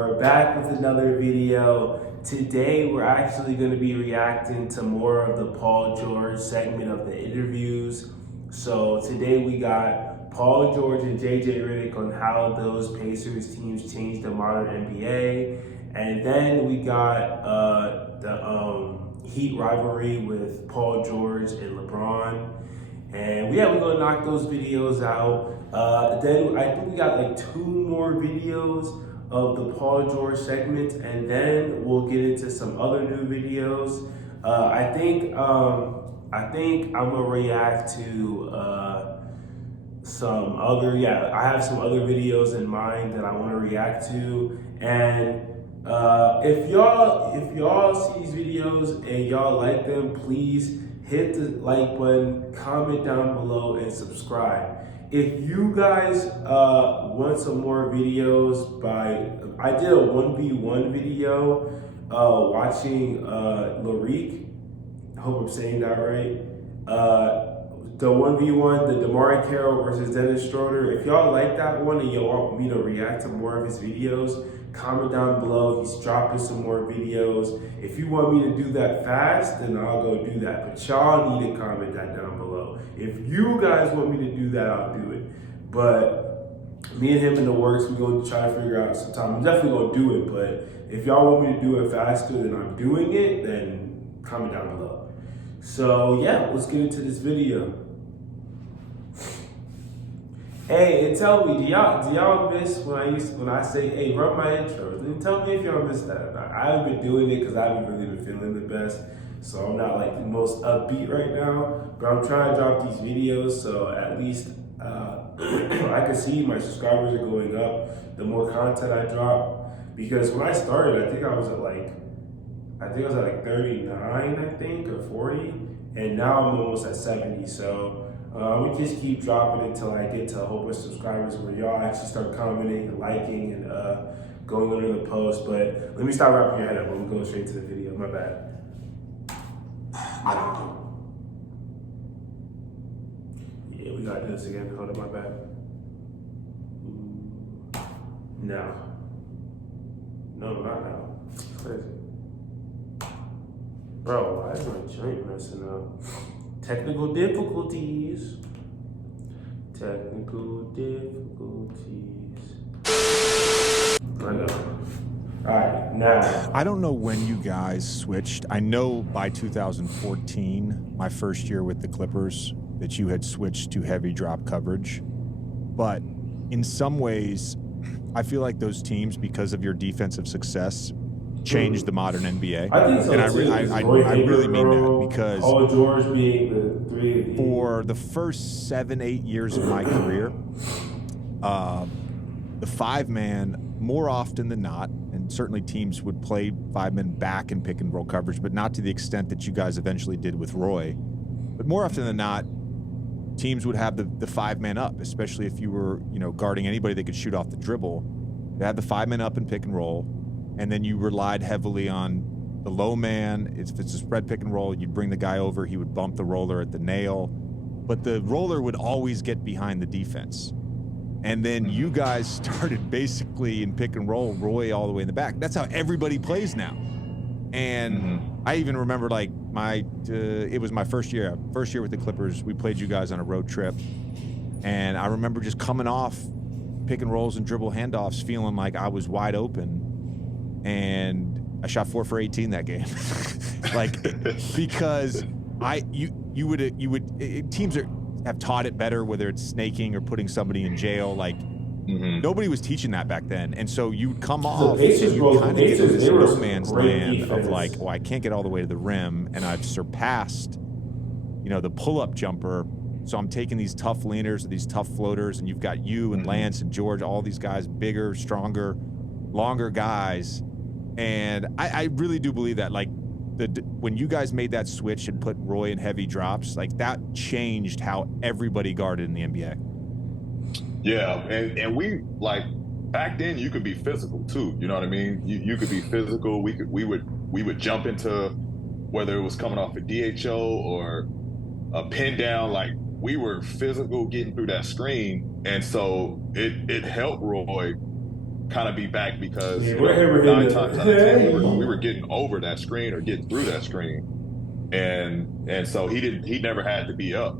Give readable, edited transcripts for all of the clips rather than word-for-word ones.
We're back with another video. Today we're actually going to be reacting to more of the Paul George segment of the interviews. So today we got Paul George and JJ Redick on how those Pacers teams changed the modern NBA. And then we got the Heat rivalry with Paul George and LeBron. And yeah, we're gonna knock those videos out. Then I think we got like 2 more videos of the Paul George segment, and then we'll get into some other new videos. I think I'm gonna react to some other. Yeah, I have some other videos in mind that I want to react to, and if y'all see these videos and y'all like them, please hit the like button, comment down below, and subscribe. If you guys want some more videos I did a 1v1 video watching Redick. I hope I'm saying that right. The 1v1, the DeMar Carroll versus Dennis Schroeder. If y'all like that one and you want me to react to more of his videos, comment down below. He's dropping some more videos. If you want me to do that fast, then I'll go do that. But y'all need to comment that down below. If you guys want me to do that, I'll do it. But me and him in the works, we're going to try to figure out some time. I'm definitely going to do it, but if y'all want me to do it faster than I'm doing it, then comment down below. So yeah, let's get into this video. Hey, and tell me, do y'all miss when I say, hey, run my intros? And tell me if y'all miss that. I haven't been doing it because I haven't really been feeling the best. So I'm not like the most upbeat right now, but I'm trying to drop these videos so at least I can see my subscribers are going up the more content I drop. Because when I started, I think I was at like 39, I think, or 40, and now I'm almost at 70. So we just keep dropping until I get to a whole bunch of subscribers where y'all actually start commenting and liking and going under the post. But let me stop wrapping your head up. I'm going straight to the video. My bad. Yeah, we gotta do this again. Hold up, my bad. No, not now. It's crazy. Bro, why is my joint messing up? Technical difficulties. Technical difficulties. I know. All right, now. I don't know when you guys switched. I know by 2014, my first year with the Clippers, that you had switched to heavy drop coverage. But in some ways, I feel like those teams, because of your defensive success, changed the modern NBA. I think so, and I too. really mean that because Paul George being the 3 for the first 7-8 years of my career, the 5-man, more often than not, and certainly teams would play 5-men back in pick and roll coverage, but not to the extent that you guys eventually did with Roy. But more often than not, teams would have the 5-man up, especially if you were, guarding anybody that could shoot off the dribble. They had the 5-man up in pick and roll. And then you relied heavily on the low man. If it's a spread pick and roll, you'd bring the guy over, he would bump the roller at the nail. But the roller would always get behind the defense. And then you guys started basically in pick and roll, Roy all the way in the back. That's how everybody plays now. And I even remember like it was my first year with the Clippers. We played you guys on a road trip. And I remember just coming off pick and rolls and dribble handoffs feeling like I was wide open. And I shot 4 for 18 that game, because teams have taught it better, whether it's snaking or putting somebody in jail. Nobody was teaching that back then, and so you'd come off and you kind of get into this no man's land of like, well, I can't get all the way to the rim, and I've surpassed, the pull-up jumper. So I'm taking these tough leaners or these tough floaters, and you've got you and Lance and George, all these guys, bigger, stronger, longer guys. And I really do believe that, when you guys made that switch and put Roy in heavy drops, that changed how everybody guarded in the NBA. Yeah, and we, back then you could be physical too. You know what I mean? You could be physical. We would jump into, whether it was coming off a DHO or a pin down, we were physical getting through that screen, and so it helped Roy kind of be back because Yeah, you we're know, hitting 9 times out of 10 we were getting over that screen or getting through that screen, and so he never had to be up.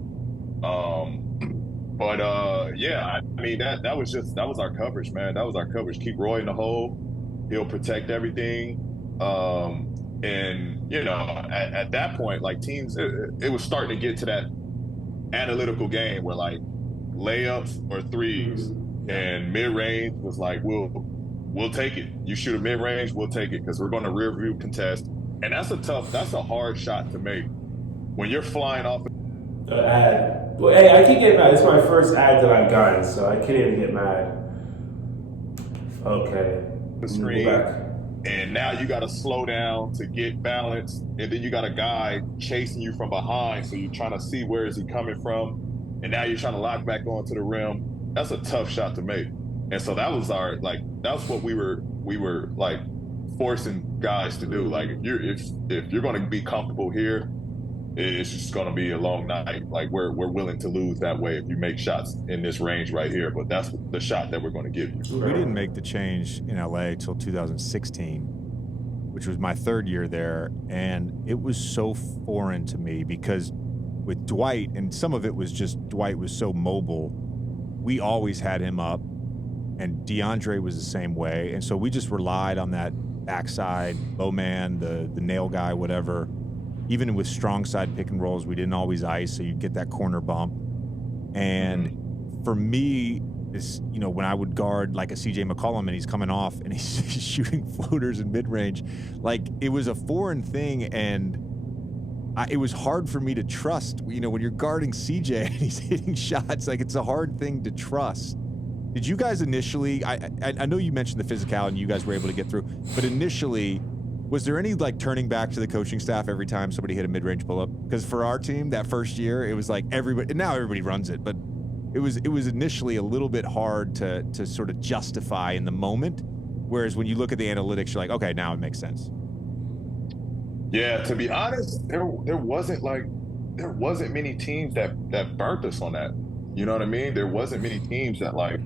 But yeah, I mean that was our coverage, man. That was our coverage. Keep Roy in the hole. He'll protect everything. And you know, at that point, like teams, it was starting to get to that analytical game where like layups or threes and mid range was like, we'll take it. You shoot a mid range, we'll take it because we're going to rear view contest, and that's a hard shot to make when you're flying off Ad. Well, hey, I can get mad. It's my first ad that I've gotten, so I can't even get mad. Okay. the Let me go screen. back. And now you got to slow down to get balance, and then you got a guy chasing you from behind, so you're trying to see where is he coming from, and now you're trying to lock back onto the rim. That's a tough shot to make, and so that was that's what we were like forcing guys to do. Like if you're going to be comfortable here, it's just going to be a long night. Like we're willing to lose that way if you make shots in this range right here, but that's the shot that we're going to give you. We didn't make the change in LA till 2016, which was my third year there, and it was so foreign to me because with Dwight, and some of it was just Dwight was so mobile, we always had him up, and DeAndre was the same way, and so we just relied on that backside low man, the nail guy, whatever. Even with strong side pick and rolls, we didn't always ice, so you'd get that corner bump. And for me, is, you know, when I would guard like a CJ McCollum and he's coming off and he's shooting floaters in mid-range, like it was a foreign thing, and it was hard for me to trust. You know, when you're guarding CJ and he's hitting shots, like it's a hard thing to trust. Did you guys initially, I know you mentioned the physicality and you guys were able to get through, but initially, was there any like turning back to the coaching staff every time somebody hit a mid-range pull-up? Because for our team that first year, it was like everybody, and now everybody runs it, but it was initially a little bit hard to sort of justify in the moment. Whereas when you look at the analytics, you're like, okay, now it makes sense. Yeah, to be honest, there wasn't many teams that burnt us on that. You know what I mean? There wasn't many teams that like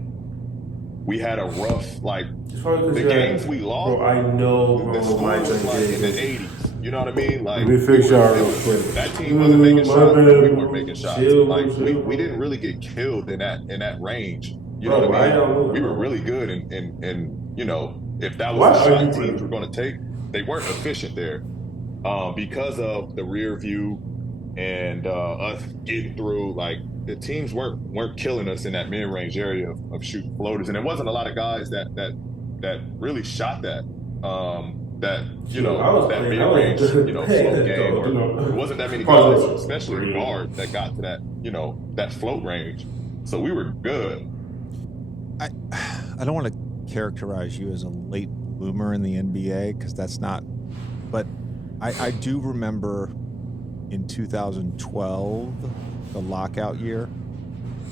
we had a rough like the games we lost. Bro, I know, the score was like in the 80s. You know what I mean? Like let me fix y'all real quick. that team wasn't making shots. We weren't making shots. Like we didn't really get killed in that range. You know what I mean? We were really good, and you know if that was a shot teams were going to take, they weren't efficient there because of the rear view and us getting through. Like the teams weren't killing us in that mid-range area of shooting floaters, and there wasn't a lot of guys that really shot that you know that mid-range float game, or there wasn't that many guys, especially guard, that got to that that float range. So we were good. I don't want to characterize you as a late bloomer in the NBA because that's not, but I do remember in 2012, the lockout year,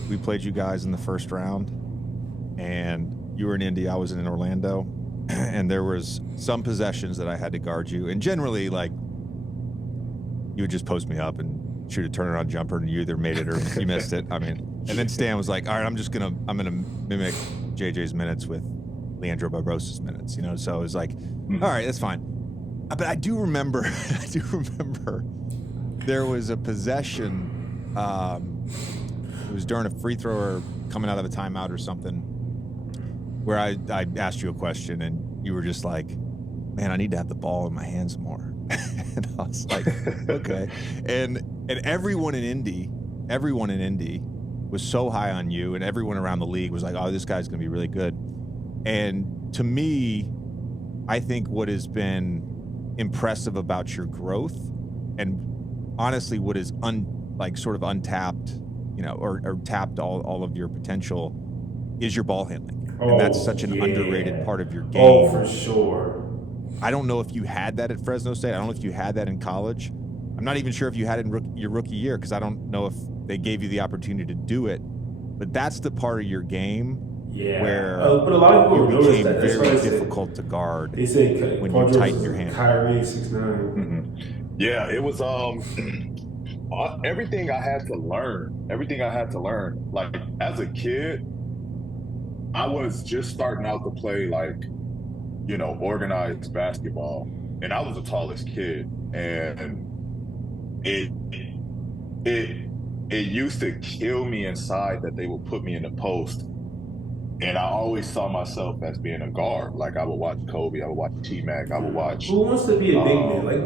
we played you guys in the first round, and you were in Indy, I was in Orlando, and there was some possessions that I had to guard you, and generally, like, you would just post me up and shoot a turnaround jumper, and you either made it or you missed it. I mean, and then Stan was like, all right, I'm gonna mimic JJ's minutes with Leandro Barbosa's minutes, you know, so it was like, all right, that's fine. But I do remember there was a possession, it was during a free throw or coming out of a timeout or something, where I asked you a question and you were just like, man, I need to have the ball in my hands more. And I was like, okay. And everyone in Indy was so high on you, and everyone around the league was like, oh, this guy's going to be really good. And to me, I think what has been impressive about your growth, and honestly what is sort of untapped, you know, or tapped all of your potential, is your ball handling. And that's such an underrated part of your game. Oh, for sure. I don't know if you had that at Fresno State. I don't know if you had that in college. I'm not even sure if you had it in your rookie year, because I don't know if they gave you the opportunity to do it. But that's the part of your game where but a lot of people it became that. very difficult to guard they say when you tighten your hand. Kyrie 6'9". Mm-hmm. Yeah, it was everything I had to learn. Like as a kid, I was just starting out to play like, organized basketball, and I was the tallest kid, and it it it used to kill me inside that they would put me in the post. And I always saw myself as being a guard. Like I would watch Kobe, I would watch T Mac, I would watch, Who wants to be a big man? Like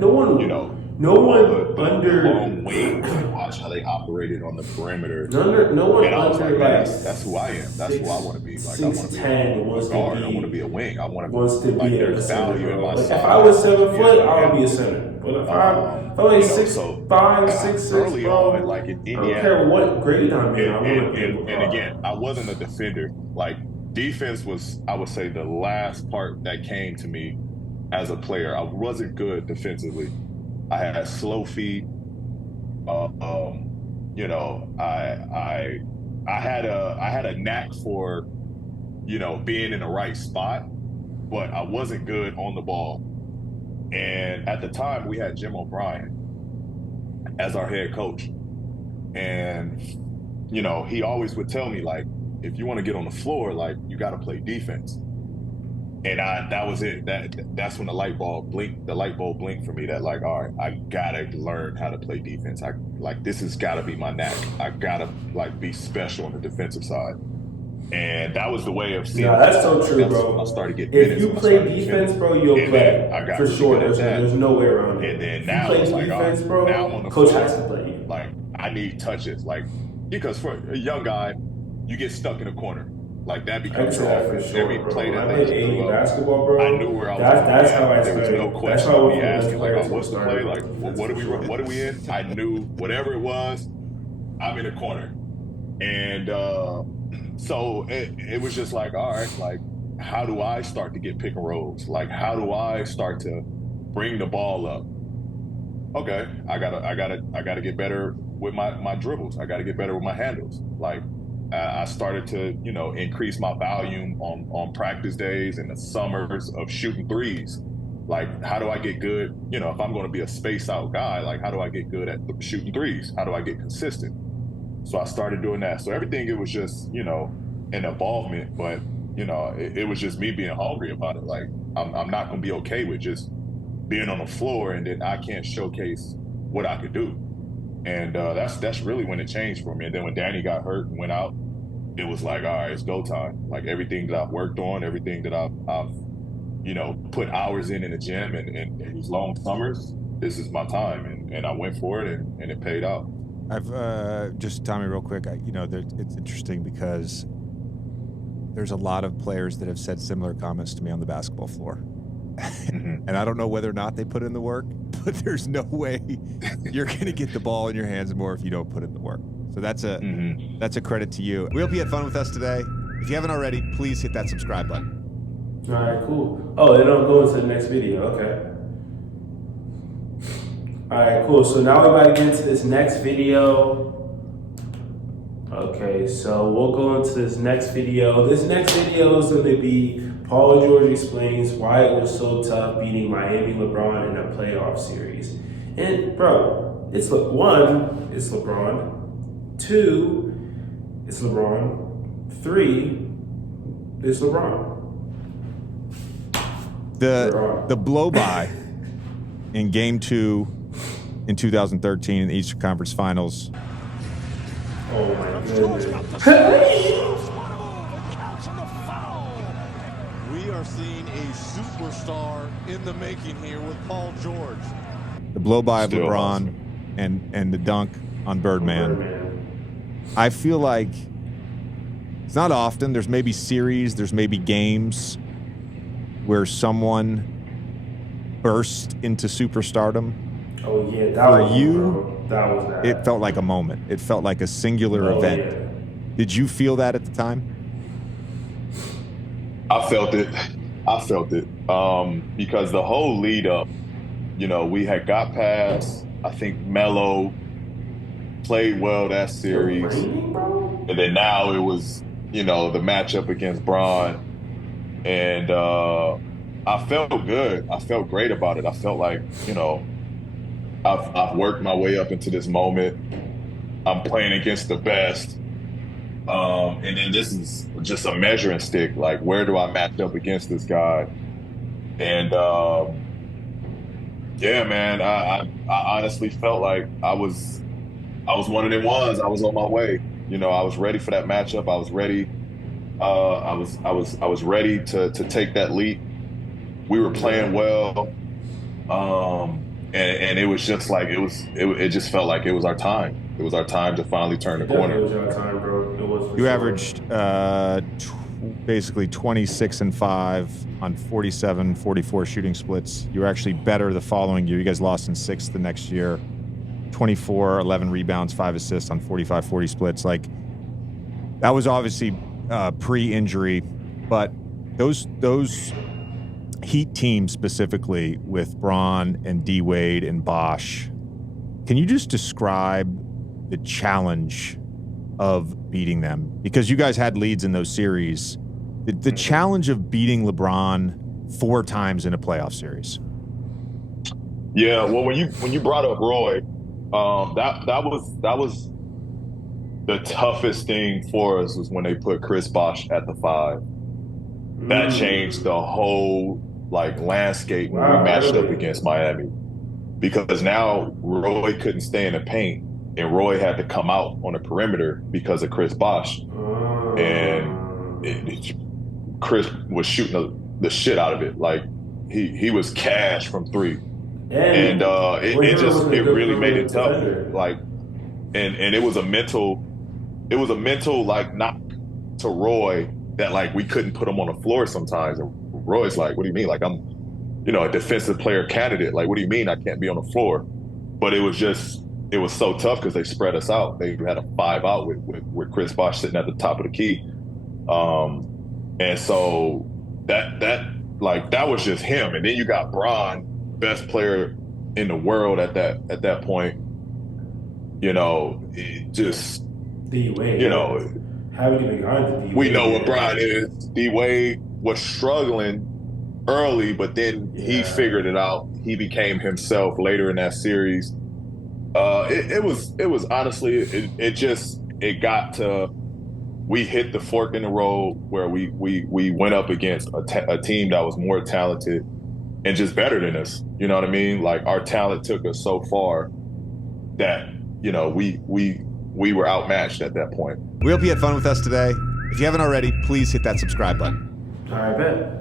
you know, no all one the under, long wings and watch how they operated on the perimeter. no one And I was under like, man, like that's who I am. That's who I want to be. Like I want to be 6'10" a guard. I want to be a wing. I want wants to to like be a there's center, value in bro. my Like if size. I was 7 is foot, who I would am. be a center. But if I'm like So 6'5", 6'6", early bro, on, like in I don't Indiana, care what grade I'm in, I want to be able to and guard. again, I wasn't a defender. Like defense was, I would say, the last part that came to me as a player. I wasn't good defensively. I had slow feet. You know, I had a knack for, being in the right spot, but I wasn't good on the ball. And at the time, we had Jim O'Brien as our head coach, and he always would tell me like, if you want to get on the floor, like you got to play defense. And that was it. That's when the light bulb blinked. The light bulb blinked for me. That like, all right, I gotta learn how to play defense. I like this has got to be my knack. I gotta like be special on the defensive side. And that was the way of seeing. No, that's so true, That's bro. when I started getting If minutes, you when I play started defense, defending. bro, you'll And play then I got for really sure. good at that. There's no way around it. And then If now you play it's like, all defense, right, bro, now I'm on the coach floor, has to play you. like I need touches, like because for a young guy, you get stuck in a corner. Like that I can becomes say your that for offense. sure, Every bro. play When that I they played threw 80 up, basketball, bro, I knew where I was that's how I There was started. no That's question how I of was me the best asking like, player oh, to what's the start play? Like, defense what for sure. are we in? I knew whatever it was, I'm in a corner. And so it was just like, all right, like how do I start to get pick and rolls? Like how do I start to bring the ball up? Okay, I gotta get better with my dribbles. I gotta get better with my handles. Like I started to, increase my volume on practice days and the summers of shooting threes. Like, how do I get good? If I'm going to be a space out guy, like, how do I get good at shooting threes? How do I get consistent? So I started doing that. So everything, it was just, an involvement, but, it was just me being hungry about it. Like, I'm not going to be okay with just being on the floor and then I can't showcase what I could do. And that's really when it changed for me. And then when Danny got hurt and went out, it was like, all right, it's go time. Like everything that I've worked on, everything that I've put hours in the gym and these long summers, this is my time. And I went for it and it paid out. I've just Tommy, real quick. It's interesting because there's a lot of players that have said similar comments to me on the basketball floor. And I don't know whether or not they put in the work, but there's no way you're going to get the ball in your hands more if you don't put in the work. So that's a credit to you. We hope you had fun with us today. If you haven't already, please hit that subscribe button. All right, cool. Oh, then I'm going to the next video. Okay. All right, cool. So now we're about to get into this next video. Okay, so we'll go into this next video. This next video is going to be Paul George explains why it was so tough beating Miami LeBron in a playoff series. And bro, it's one, it's LeBron. Two, it's LeBron. Three, it's LeBron. The blow by in Game 2 in 2013 in the Eastern Conference Finals. Oh my goodness. We are seeing a superstar in the making here with Paul George. The blow by of Still LeBron and the dunk on Birdman. I feel like it's not often. There's maybe series, there's maybe games where someone bursts into superstardom. Oh yeah, that For was you, bro. That was that. It felt like a moment. It felt like a singular event. Yeah. Did you feel that at the time? I felt it. Because the whole lead up, we had got past, I think Melo played well that series. And then now it was, the matchup against Bron. And I felt good. I felt great about it. I felt like, I've worked my way up into this moment. I'm playing against the best. And then this is just a measuring stick. Like, where do I match up against this guy? And yeah, man, I honestly felt like I was one of them ones. I was on my way. I was ready for that matchup. I was ready. I was ready to take that leap. We were playing well. And it was just like it just felt like it was our time. It was our time to finally turn the corner. It was our time, bro. It was. For You sure. averaged basically 26 and 5 on 47, 44 shooting splits. You were actually better the following year. You guys lost in 6th the next year. 24, 11 rebounds, 5 assists on 45, 40 splits. Like, that was obviously pre-injury, but those Heat teams specifically with Braun and D Wade and Bosch, can you just describe the challenge of beating them? Because you guys had leads in those series. The challenge of beating LeBron 4 times in a playoff series. Yeah, well, when you brought up Roy, that was the toughest thing for us was when they put Chris Bosh at the 5. That changed the whole landscape when we matched up against Miami, because now Roy couldn't stay in the paint and Roy had to come out on the perimeter because of Chris Bosh, and Chris was shooting the shit out of it. Like, he was cash from 3. And it really made it tough. Like, and it was a mental knock to Roy that we couldn't put him on the floor sometimes. And Roy's like, what do you mean? Like, I'm, a defensive player candidate. Like, what do you mean I can't be on the floor? But it was so tough because they spread us out. They had a 5 out with Chris Bosh sitting at the top of the key. And so that was just him. And then you got Braun, best player in the world at that point. It just, D-Wade, haven't even gone to D-Wade. We know what Braun is. D-Wade was struggling early, but then he figured it out. He became himself later in that series. It was honestly, it got to, we hit the fork in the road where we went up against a team that was more talented and just better than us. You know what I mean? Like, our talent took us so far that, we were outmatched at that point. We hope you had fun with us today. If you haven't already, please hit that subscribe button. All right, bet.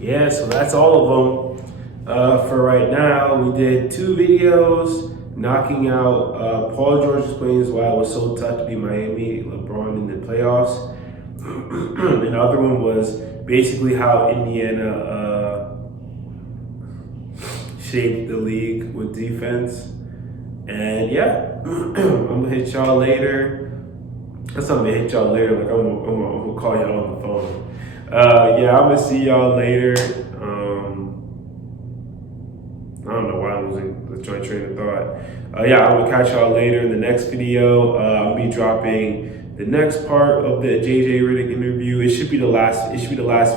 Yeah, so that's all of them for right now. We did 2 videos knocking out Paul George explains why it was so tough to beat Miami, LeBron in the playoffs. The other one was basically how Indiana shaped the league with defense. And yeah, I'm gonna hit y'all later. That's not gonna hit y'all later. Like, I'm gonna call y'all on the phone. Yeah, I'm gonna see y'all later. I don't know why I'm losing the joint train of thought. Yeah, I'm gonna catch y'all later in the next video. I'll be dropping the next part of the JJ Redick interview. It should be the last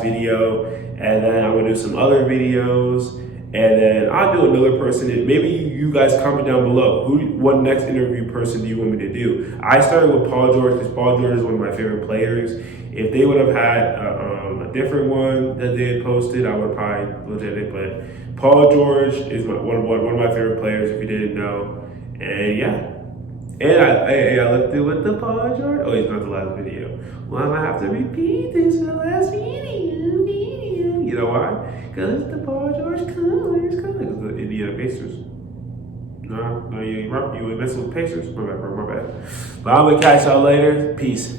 video, and then I'm gonna do some other videos. And then I'll do another person. Maybe you guys comment down below. What next interview person do you want me to do? I started with Paul George because Paul George is one of my favorite players. If they would have had a different one that they had posted, I would probably look at it. But Paul George is one of my favorite players, if you didn't know. And yeah. And I left it with the Paul George. Oh, it's not the last video. Well, I'm going to have to repeat this for the last video. You know why? Because it's the Paul George colors. Because the Indiana Pacers. No, you ain't messing with Pacers? My bad. But I'm going to catch y'all later. Peace.